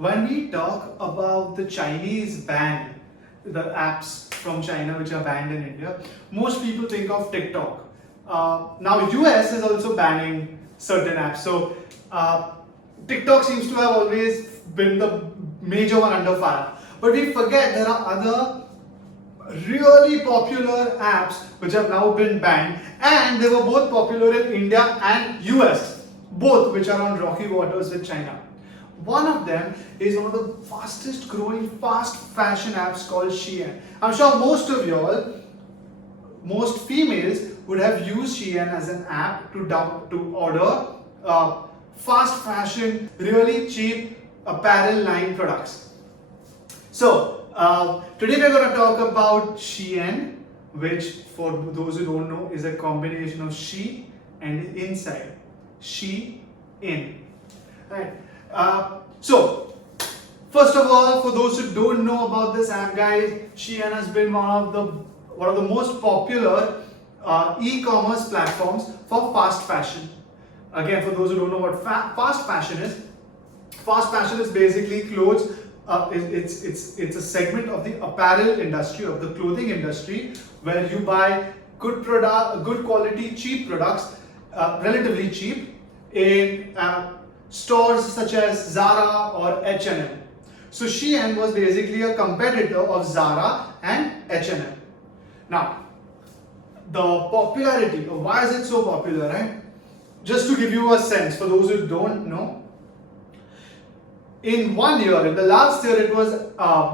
when we talk about the Chinese ban, the apps from China which are banned in India, most people think of TikTok. Now US is also banning certain apps. So TikTok seems to have always been the major one under fire. But we forget there are other really popular apps which have now been banned, and they were both popular in India and US, both which are on rocky waters with China. One of them is one of the fastest growing fast fashion apps called Shein. I'm sure most of y'all, most females would have used Shein as an app to order fast fashion, really cheap apparel line products. So today we're going to talk about Shein, which for those who don't know is a combination of she and inside. Shein. Right. So first of all, for those who don't know about this app, guys, Shein has been one of the most popular e-commerce platforms for fast fashion. Again, for those who don't know what fast fashion is basically clothes. It's a segment of the apparel industry, of the clothing industry, where you buy good quality, cheap products, relatively cheap, in stores such as Zara or H&M. So Shein was basically a competitor of Zara and H&M. Now, the popularity, why is it so popular, right? Just to give you a sense, for those who don't know, in 1 year, in the last year, it was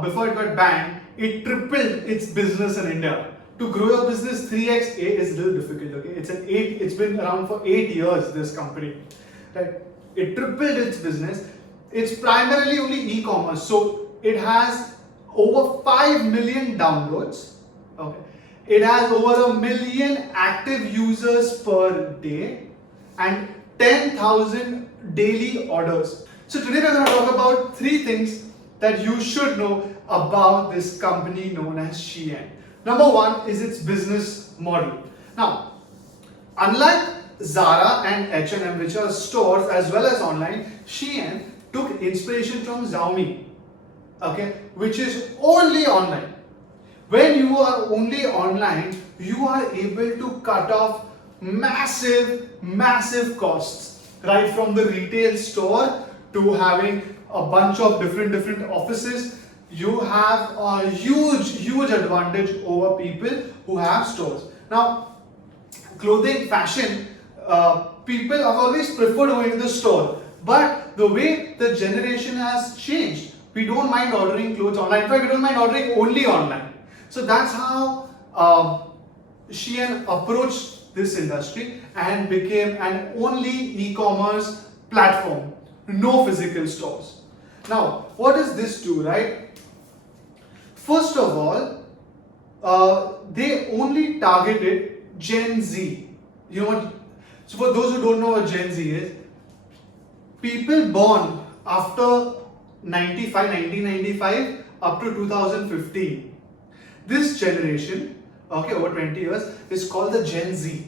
before it got banned, it tripled its business in India. To grow your business 3x is a little difficult. Okay, it's been around for 8 years. This company, right? It tripled its business. It's primarily only e-commerce, so it has over 5 million downloads. Okay, it has over 1 million active users per day and 10,000 daily orders. So today we're going to talk about 3 things that you should know about this company known as Shein. Number 1 is its business model. Now, unlike Zara and H&M, which are stores as well as online, Shein took inspiration from Xiaomi, okay, which is only online. When you are only online, you are able to cut off massive costs, right from the retail store to having a bunch of different offices. You have a huge advantage over people who have stores. Now, clothing, fashion, people have always preferred going to the store, but the way the generation has changed, we don't mind ordering clothes online. In fact, we don't mind ordering only online. So that's how Shein approached this industry and became an only e-commerce platform. No physical stores. Now, what does this do, right? First of all, they only targeted Gen Z. You know what? So for those who don't know what Gen Z is, people born after 1995 up to 2015. This generation, okay, over 20 years, is called the Gen Z.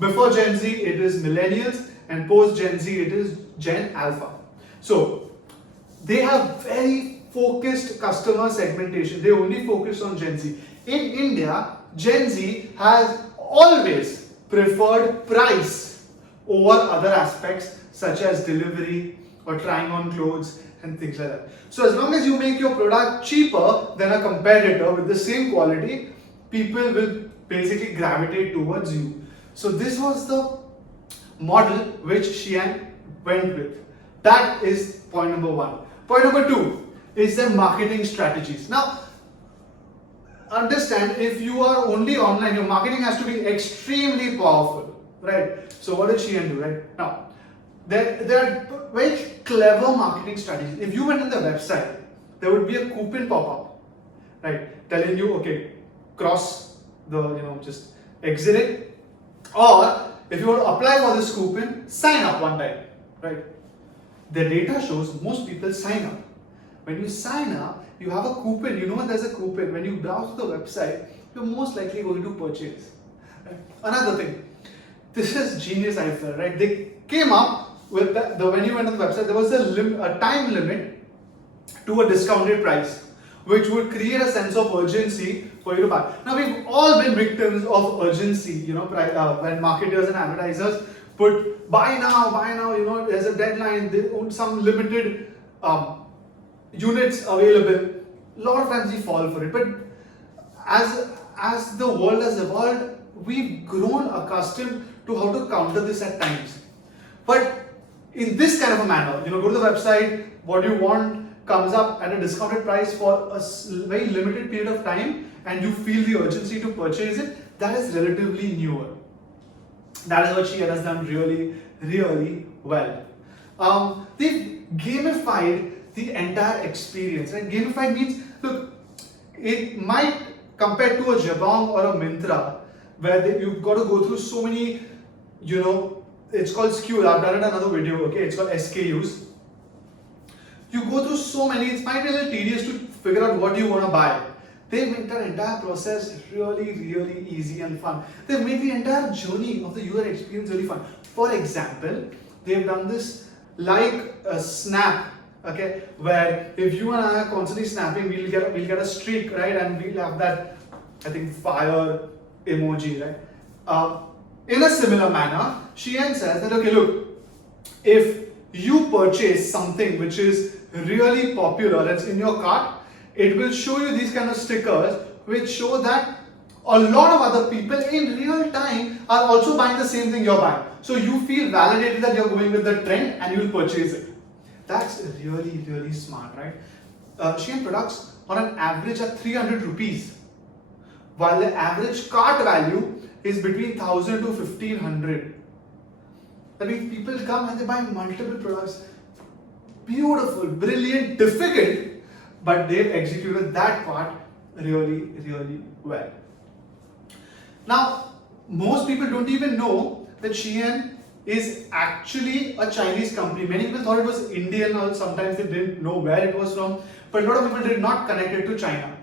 Before Gen Z, it is millennials, and post Gen Z, it is Gen Alpha. So they have very focused customer segmentation. They only focus on Gen Z. In India, Gen Z has always preferred price over other aspects such as delivery or trying on clothes and things like that. So as long as you make your product cheaper than a competitor with the same quality, people will basically gravitate towards you. So this was the model which Shein went with. That is point number 1. Point number 2 is their marketing strategies. Now, understand, if you are only online, your marketing has to be extremely powerful, right? So what did Shein do, right? Now, there are very clever marketing strategies. If you went on the website, there would be a coupon pop-up, right, telling you, okay, cross the, just exit it, or if you want to apply for this coupon, sign up one time, right? The data shows most people sign up. When you sign up, you have a coupon. You know there's a coupon. When you browse the website, you're most likely going to purchase. Right? Another thing, this is genius, I feel, right? They came up with when you went on the website, there was a time limit to a discounted price, which would create a sense of urgency for you to buy. Now, we've all been victims of urgency, when marketers and advertisers put buy now, there's a deadline, they own some limited units available. A lot of times we fall for it, but as the world has evolved, we've grown accustomed to how to counter this at times. But in this kind of a manner, go to the website, what you want comes up at a discounted price for a very limited period of time, and you feel the urgency to purchase it. That is relatively newer. That is what Shein has done really, really well. They've gamified the entire experience. Right? Gamified means, look, it might compare to a Jabong or a Myntra, where you've got to go through so many, it's called SKUs. I've done it in another video, okay? It's called SKUs. You go through so many, it might be a little tedious to figure out what you want to buy. They've made that entire process really, really easy and fun. They've made the entire journey of the user experience really fun. For example, they've done this like a snap, okay, where if you and I are constantly snapping, we'll get a streak, right, and we'll have that, I think, fire emoji, right? In a similar manner, Shein says that, okay, look, if you purchase something which is really popular, that's in your cart, it will show you these kind of stickers which show that a lot of other people in real time are also buying the same thing you're buying. So you feel validated that you're going with the trend and you'll purchase it. That's really, really smart, right? Shein products on an average are 300 rupees, while the average cart value is between 1000 to 1500. That means people come and they buy multiple products. Beautiful, brilliant, difficult, but they've executed that part really, really well. Now, most people don't even know that Shein is actually a Chinese company. Many people thought it was Indian, or sometimes they didn't know where it was from, but a lot of people did not connect it to China.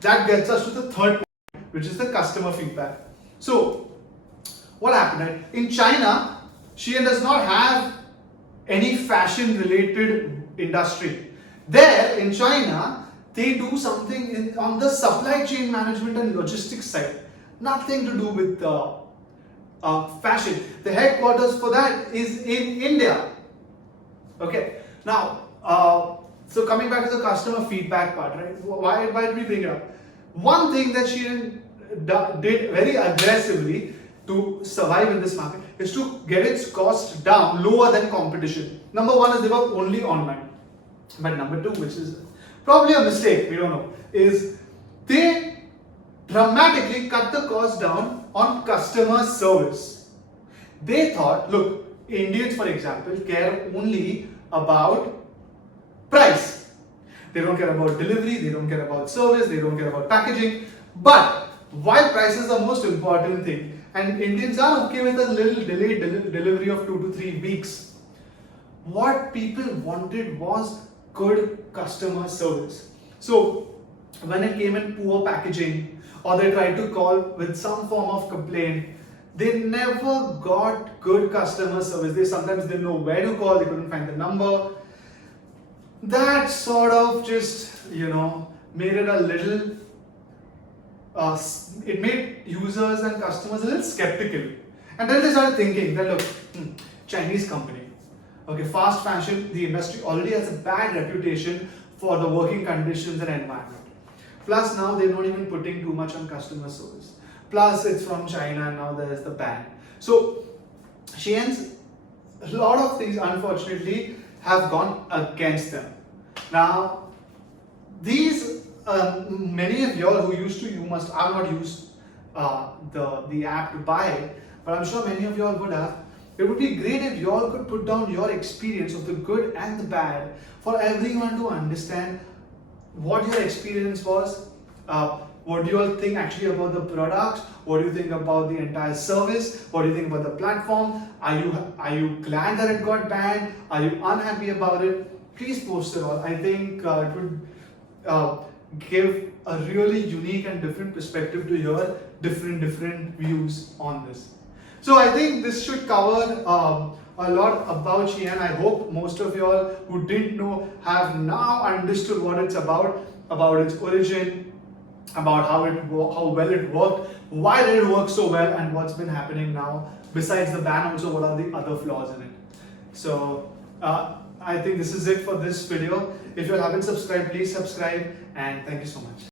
That gets us to the third point, which is the customer feedback. So, what happened? In China, Shein does not have any fashion related industry. There in China, they do something on the supply chain management and logistics side. Nothing to do with fashion. The headquarters for that is in India. Okay. Now, so coming back to the customer feedback part, right? Why did we bring it up? One thing that Shein did very aggressively to survive in this market is to get its cost down lower than competition. Number one is they were only online. But number two, which is probably a mistake, we don't know, is they dramatically cut the cost down on customer service. They thought, look, Indians, for example, care only about price. They don't care about delivery, they don't care about service, they don't care about packaging. But while price is the most important thing, and Indians are okay with a little delayed delivery of 2 to 3 weeks, what people wanted was good customer service. So when it came in poor packaging, or they tried to call with some form of complaint, they never got good customer service. They sometimes didn't know where to call, they couldn't find the number. That sort of just, made it a little, it made users and customers a little skeptical. And then they started thinking that, look, Chinese company, okay, fast fashion, the industry already has a bad reputation for the working conditions and environment. Plus now they're not even putting too much on customer service. Plus it's from China and now there's the ban. So Shein's, a lot of things unfortunately have gone against them. Now these, many of y'all who used to, you must have not used the app to buy it, but I'm sure many of y'all would have. It would be great if you all could put down your experience of the good and the bad for everyone to understand what your experience was, what do you all think actually about the products, what do you think about the entire service, what do you think about the platform, are you glad that it got banned, are you unhappy about it? Please post it all. I think it would give a really unique and different perspective to your different views on this. So I think this should cover a a lot about Shein. I hope most of y'all who didn't know have now understood what it's about its origin, about how well it worked, why did it work so well, and what's been happening now. Besides the ban, also what are the other flaws in it. So I think this is it for this video. If you haven't subscribed, please subscribe, and thank you so much.